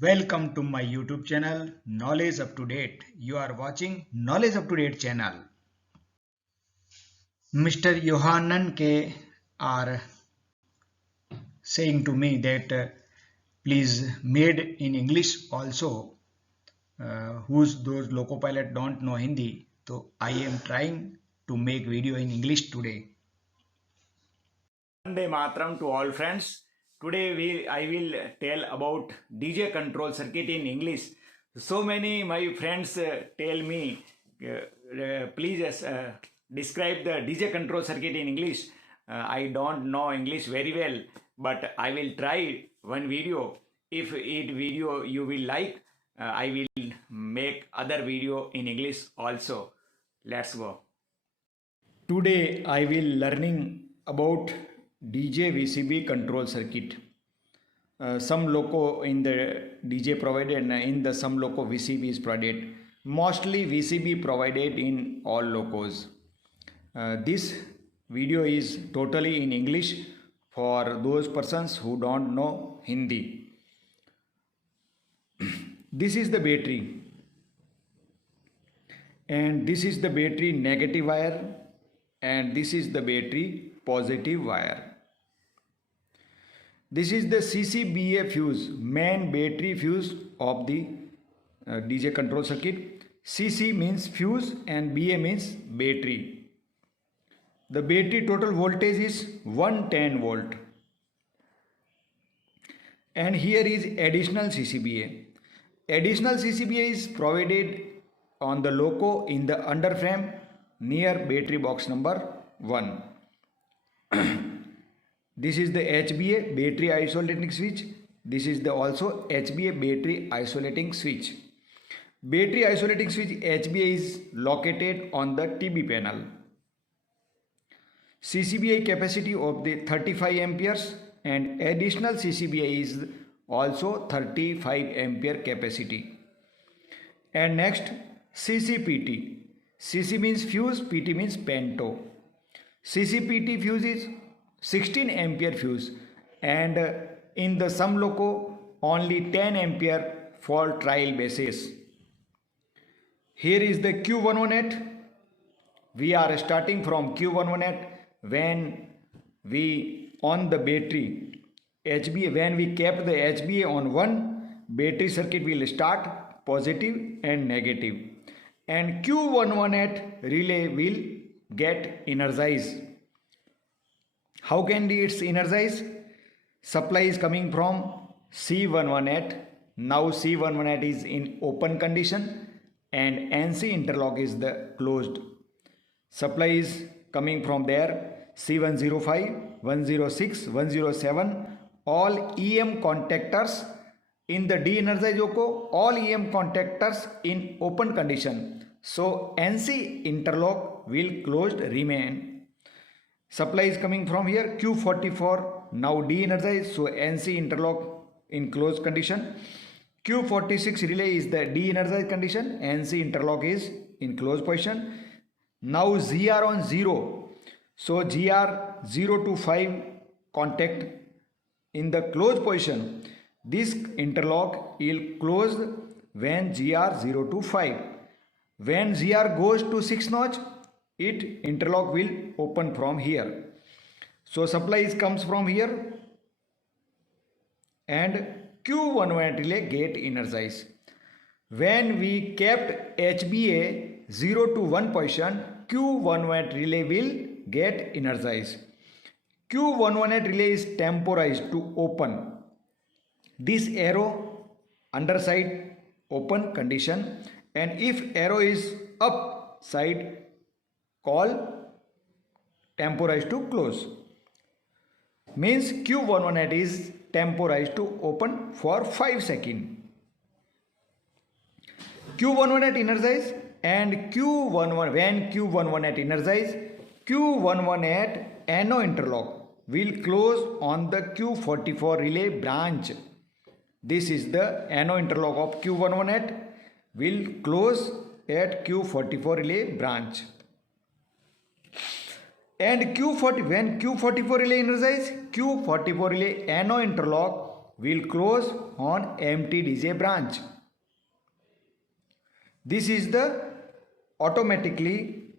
Welcome to my YouTube channel Knowledge Up to Date. You are watching Knowledge Up to Date channel. Mr. Yohanan K are saying to me that please made in English also. Who's those loco pilot don't know Hindi, so I am trying to make video in English today. Vande Matram to all friends. Today I will tell about DJ control circuit in English. So many my friends tell me, please describe the DJ control circuit in English. I don't know English very well, but I will try one video. If it video you will like, I will make other video in English also. Let's go. Today I will learning about DJ VCB control circuit. Some loco in the DJ provided and in the some loco VCB is provided. Mostly VCB provided in all locos. This video is totally in English for those persons who don't know Hindi. This is the battery and this is the battery negative wire and this is the battery positive wire. This is the CCBA fuse, main battery fuse of the DJ control circuit. CC means fuse and BA means battery. The battery total voltage is 110 volt. And here is additional CCBA. Additional CCBA is provided on the loco in the underframe near battery box number 1. This is the HBA battery isolating switch. This is the also HBA battery isolating switch. Battery isolating switch HBA is located on the TB panel. CCBA capacity of the 35 amperes and additional CCBA is also 35 ampere capacity. And next CCPT. CC means fuse, PT means pento. CCPT fuse is 16 ampere fuse and in the some loco only 10 ampere for trial basis. Here is the Q118. We are starting from Q118 when we on the battery HBA, when we kept the HBA on one, battery circuit will start positive and negative, and Q118 relay will get energized. How can it's energized? Supply is coming from C118. Now C118 is in open condition and NC interlock is the closed. Supply is coming from there. C105, 106, 107. All EM contactors in the de-energized loco. All EM contactors in open condition. So NC interlock will closed remain. Supply is coming from here Q44 now de-energized, so NC interlock in closed condition. Q46 relay is the de-energized condition, NC interlock is in closed position. Now ZR on 0, so GR 0 to 5 contact in the closed position. This interlock will close when GR 0 to 5. When GR goes to 6 notch, it interlock will open from here. So supply comes from here and Q118 relay get energized. When we kept HBA 0 to 1 position, Q118 relay will get energized. Q118 relay is temporized to open. This arrow underside open condition, and if arrow is upside, call temporized to close. Means Q118 is temporized to open for 5 seconds. Q118 energize and Q11 when Q118 energize, Q118 NO interlock will close on the Q44 relay branch. This is the NO interlock of Q118 will close at Q44 relay branch. And when Q44 relay energize, Q44 relay NO interlock will close on empty DJ branch. This is the automatically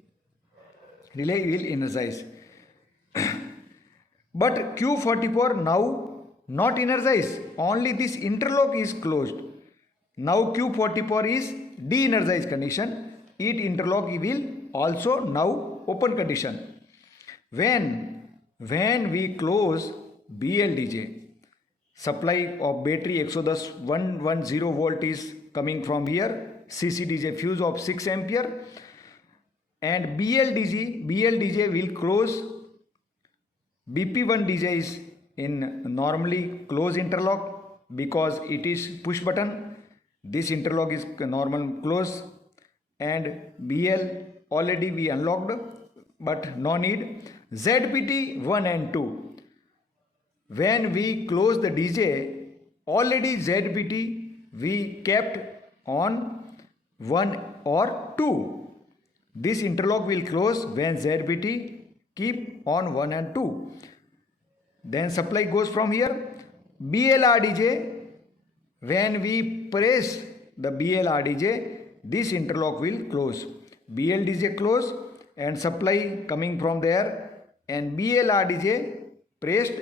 relay will energize. But Q44 now not energized, only this interlock is closed. Now Q44 is de-energized condition, it interlock will also now open condition. When we close BLDJ, supply of battery 110 volt is coming from here, CCDJ fuse of 6 ampere, and BLDJ will close. BP1 DJ is in normally close interlock because it is push button. This interlock is normal close, and BL already we unlocked, but no need. ZPT 1 and 2. When we close the DJ, already ZPT we kept on 1 or 2. This interlock will close when ZPT keep on 1 and 2. Then supply goes from here. BLRDJ, when we press the BLRDJ, this interlock will close. BLDJ close and supply coming from there, and BLRDJ pressed,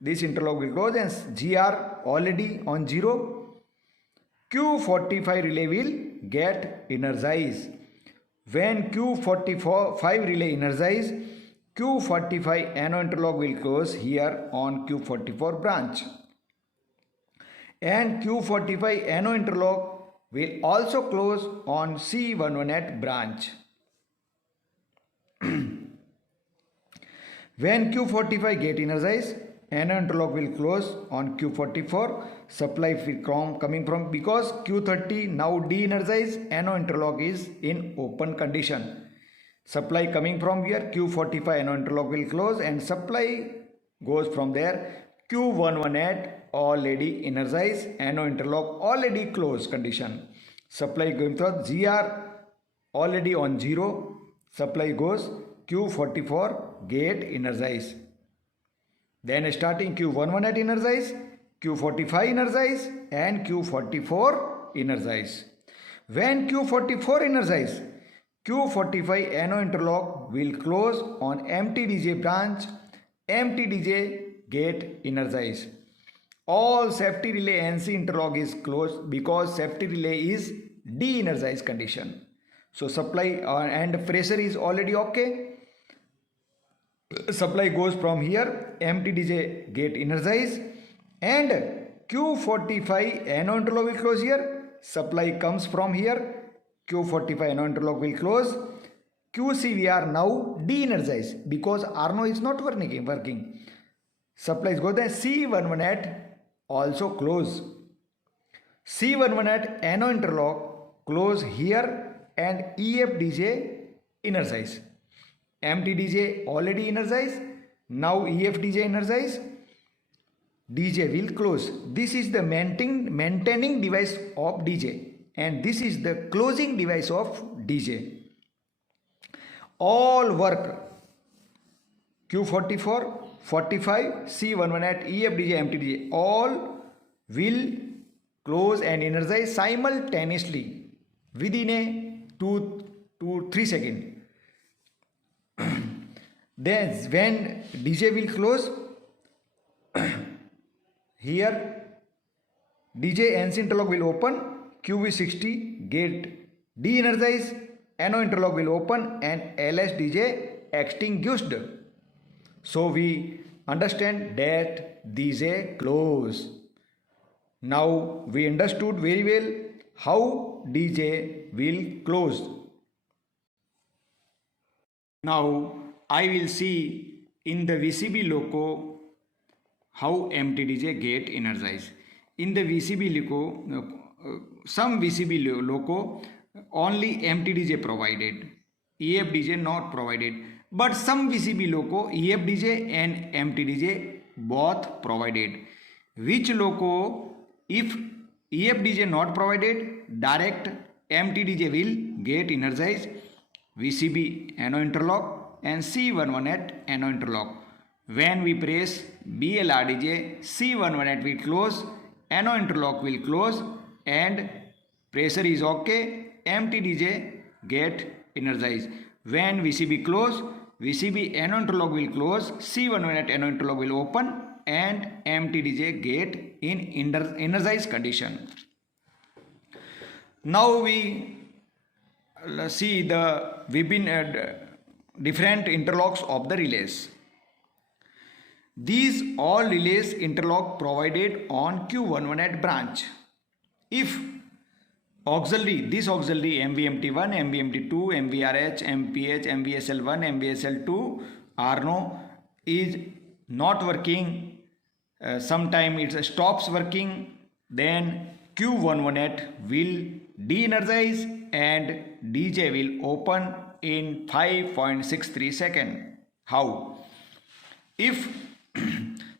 this interlock will close and GR already on 0. Q45 relay will get energized. When Q45 relay energized, Q45 NO interlock will close here on Q44 branch. And Q45 NO interlock will also close on C11 branch. When Q45 get energized, NO interlock will close on Q44. Supply coming from, because Q30 now de-energized, NO interlock is in open condition. Supply coming from here, Q45 NO interlock will close and supply goes from there. Q118 already energized, NO interlock already closed condition. Supply going through GR already on 0. Supply goes Q44 get energized. Then starting Q118 energize, Q45 energize and Q44 energize. When Q44 energize, Q45 NO interlock will close on empty DJ branch, empty DJ get energized. All safety relay NC interlock is closed because safety relay is de-energized condition. So supply and pressure is already okay. Supply goes from here, empty DJ get energized, and Q45 NO interlock will close here. Supply comes from here, Q45 NO interlock will close. QCVR now de-energized because RNO is not working. Supplies go there. C118 also close. C118 NO interlock close here and EFDJ energize. Empty DJ already energized. Now EFDJ energized. DJ will close. This is the maintaining device of DJ, and this is the closing device of DJ. All work Q44, 45, C118, EFDJ, empty DJ all will close and energize simultaneously within a 2 to 3 seconds. Then when DJ will close, here DJ NC interlock will open, QV60 get de-energized, NO interlock will open and LS DJ extinguished. So we understand that DJ close. Now we understood very well how DJ will close. Now I will see in the VCB loco how empty DJ get energized. In the VCB loco, some VCB loco only empty DJ provided, EFDJ not provided. But some VCB loco EFDJ and empty DJ both provided. Which loco, if EFDJ not provided, direct empty DJ will get energized. VCB NO interlock and C118 NO interlock. When we press BLRDJ, C118 will close NO interlock will close and pressure is okay. Empty DJ get energized. When VCB close, VCB NO interlock will close, C11 NO interlock will open and empty DJ get in energized condition. Now we see the different interlocks of the relays. These all relays interlock provided on Q11 branch. If auxiliary, this auxiliary MVMT1, MVMT2, MVRH, MPH, MVSL1, MVSL2, Arno is not working, sometime it stops working, then Q11 will de-energize and DJ will open in 5.63 seconds. How? If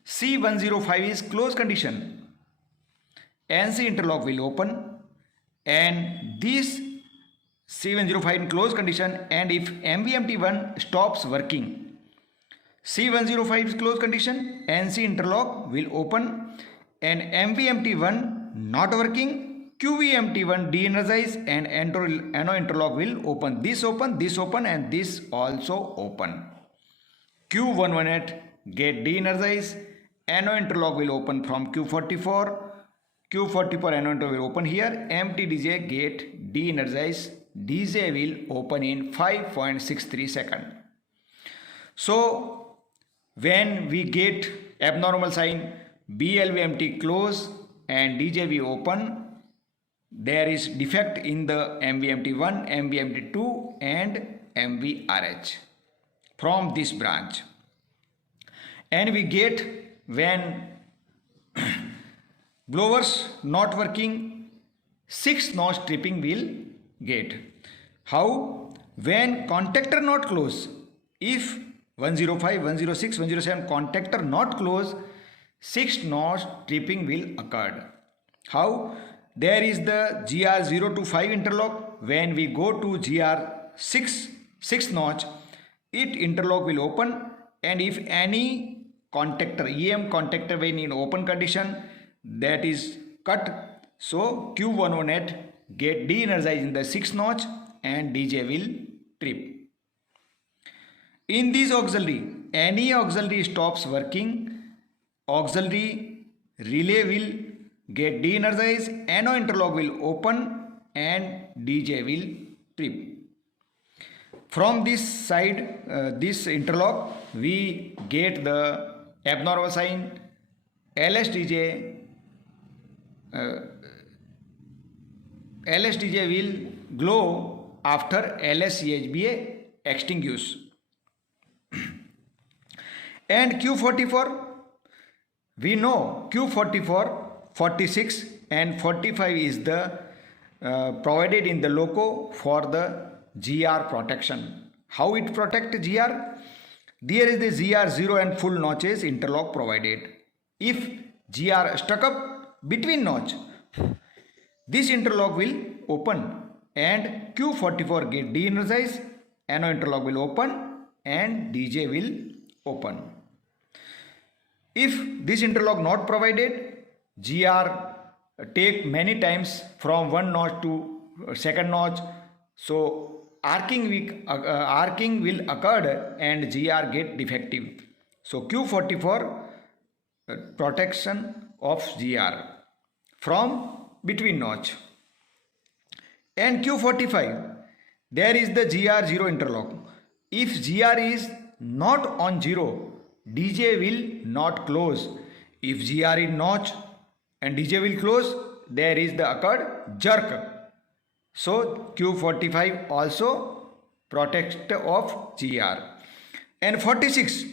C105 is closed condition, NC interlock will open and this C105 in closed condition, and if MVMT1 stops working, C105 is closed condition, NC interlock will open and MVMT1 not working, QVMT1 de-energize and NO interlock will open. This open and this also open. Q11 get de-energized, NO interlock will open from Q44, Q44 NO interlock will open here, empty DJ get de-energized, DJ will open in 5.63 seconds. So when we get abnormal sign BLVMT close and DJV open, there is defect in the MVMT1, MVMT2 and MVRH from this branch. And we get when blowers not working, 6-notch tripping will get. How? When contactor not close, if 105, 106, 107 contactor not close, 6-notch tripping will occur. How? There is the GR0 to 5 interlock. When we go to GR6, 6-notch, it interlock will open, and if any contactor, EM contactor when in open condition, that is cut, so Q11 get de-energized in the 6-notch and DJ will trip. In this auxiliary, any auxiliary stops working, auxiliary relay will get de-energized, NO interlock will open and DJ will trip. From this side, this interlock, we get the abnormal sign LSDJ. LSDJ will glow after LSCHBA extinguish. And Q44, we know Q44, 46 and 45 is the provided in the loco for the GR protection. How it protect GR? There is the GR0 and full notches interlock provided. If GR stuck up between notch, this interlock will open and Q44 get de-energized, NO interlock will open and DJ will open. If this interlock not provided, GR take many times from one notch to second notch, so arcing will occur and GR get defective. So Q44 protection of GR from between notch. And Q45, there is the GR0 interlock. If GR is not on 0, DJ will not close. If GR is notch and DJ will close, there is the occurred jerk. So Q45 also protect of GR. And 46,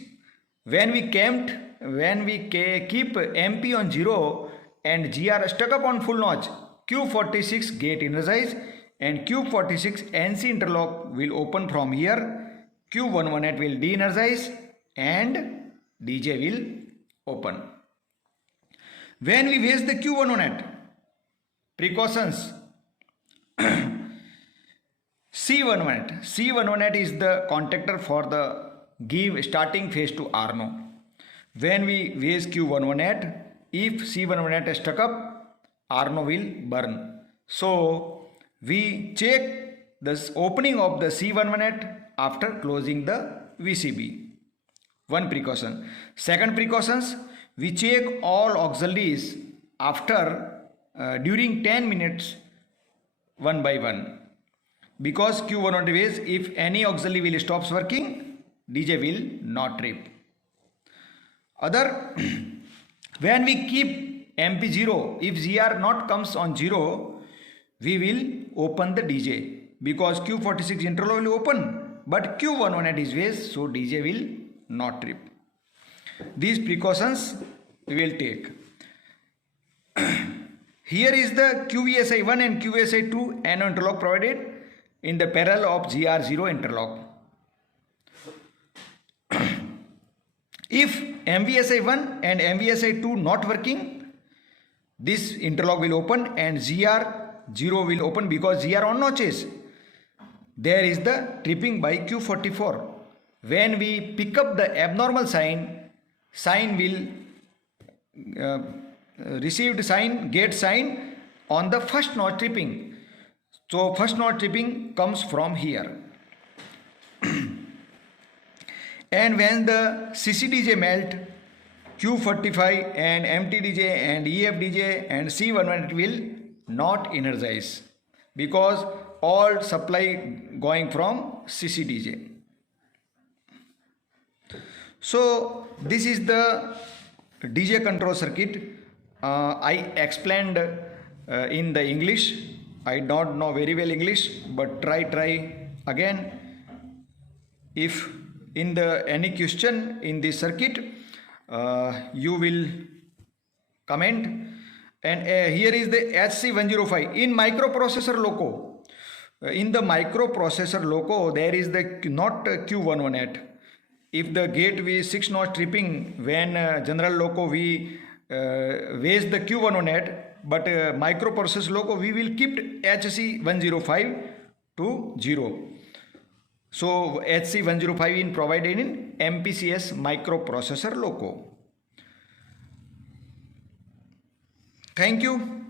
when we keep MP on 0 and GR stuck up on full notch, Q46 get energized and Q46 NC interlock will open from here, Q11 will de-energize and DJ will open. When we waste the Q11, precautions, C11 is the contactor for the give starting phase to Arno. When we waste Q11, if C11 stuck up, Arno will burn. So we check the opening of the C11 after closing the VCB. One precaution. Second precautions, we check all auxiliaries after during 10 minutes one by one. Because Q100 ways, if any auxiliary will stops working, DJ will not trip. Other, when we keep MP 0, if ZR not comes on 0, we will open the DJ. Because Q46 interval will open, but Q118 is ways, so DJ will not trip. These precautions we will take. Here is the QVSI1 and QVSI2 NO interlock provided in the parallel of GR0 interlock. If MVSI1 and MVSI2 not working, this interlock will open and GR0 will open because GR on notches. There is the tripping by Q44. When we pick up the abnormal sign, sign will received sign, get sign on the first notch tripping. So first notch tripping comes from here. And when the CCDJ melt, Q45 and MTDJ and EFDJ and C11 will not energize because all supply going from CCDJ. So this is the DJ control circuit. I explained in the English. I don't know very well English, but try again. If in the any question in this circuit, you will comment. And here is the HC105 in microprocessor loco. In the microprocessor loco, there is the not Q118. If the gate we 6 notch tripping, when general loco we raise the Q118, but microprocessor loco we will keep HC105 to 0. So HC105 is provided in MPCS microprocessor loco. Thank you.